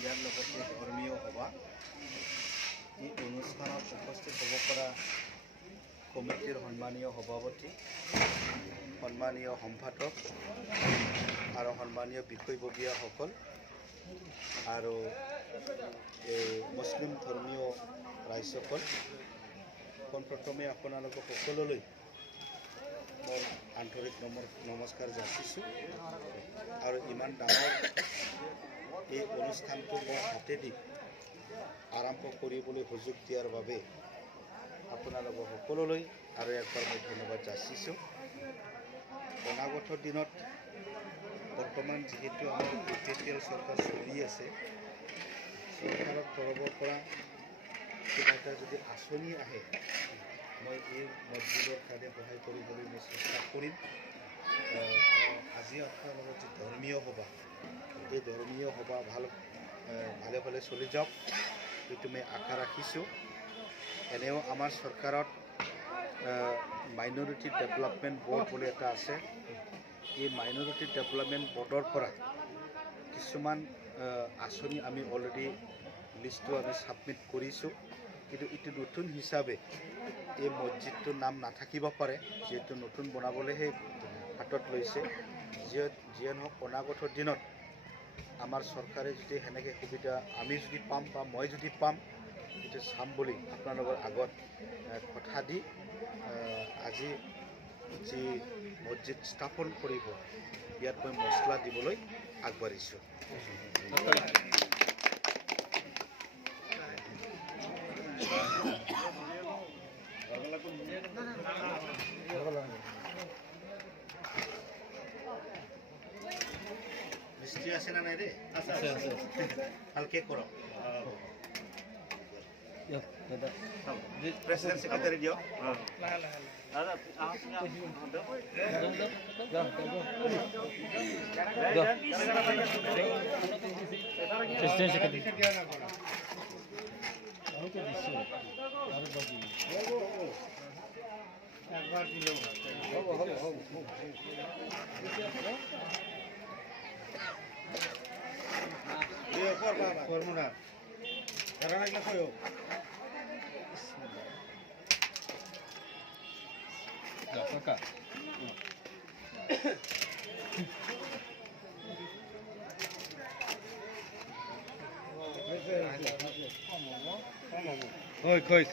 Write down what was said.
ইয়াৰ লগতে ধৰ্মীয় সভা এই অনুষ্ঠানত উপস্থিত হ'ব পৰা কমিটিৰ সন্মানীয় সভাপতি, সন্মানীয় সম্পাদক আৰু সন্মানীয় বিষয়ববীয়াসকল আৰু মুছলিম ধৰ্মীয় ৰাইজসকল, পোনপ্ৰথমে আপোনালোকক সকলোলৈ মই আন্তৰিক নমস্কাৰ যাচিছোঁ আৰু ইমান ডাঙৰ এই অনুষ্ঠানটো মই হাতেদি আৰম্ভ কৰিবলৈ সুযোগ দিয়াৰ বাবে আপোনালোকক সকলোলৈ আৰু একবাৰ মই ধন্যবাদ যাচিছোঁ। অনাগত দিনত বৰ্তমান যিহেতু আমাৰ BJP চৰকাৰ চলি আছে, চৰকাৰৰ তৰফৰ পৰা কিবা এটা যদি আঁচনি আহে, মই এই মছজিদৰ কাৰণে সহায় কৰিবলৈ মই চেষ্টা কৰিম। আজি আপোনালোকৰ যি ধৰ্মীয় সভা, এই ধৰ্মীয় সভা ভালে ভালে চলি যাওক, সেইটো মই আশা ৰাখিছোঁ। এনেও আমাৰ চৰকাৰত মাইনৰিটি ডেভেলপমেণ্ট বৰ্ড বুলি এটা আছে। এই মাইনৰিটি ডেভেলপমেণ্ট বৰ্ডৰ পৰা কিছুমান আঁচনি আমি অলৰেডি লিষ্টটো আমি ছাবমিট কৰিছোঁ, কিন্তু এইটো নতুন হিচাপে এই মছজিদটোৰ নাম নাথাকিব পাৰে, যিহেতু নতুন বনাবলৈহে হাতত লৈছে। যিয়ে নহওক অনাগত দিনত আমাৰ চৰকাৰে যদি সেনেকৈ সুবিধা আমি যদি পাম বা মই যদি পাম, সেইটো চাম বুলি আপোনালোকৰ আগত কথা দি আজি যি মছজিদ স্থাপন কৰিব, ইয়াত মই মছলা দিবলৈ আগবাঢ়িছোঁ। মিস্ত্ৰী আছে না নাই ৰে? ভালকে কৰক। প্ৰেচিডেণ্ট ছেক্ৰেটাৰী দিয়ক। ফৰ্মুলা যাৰা লাগলে কয়ো কাকা কই কই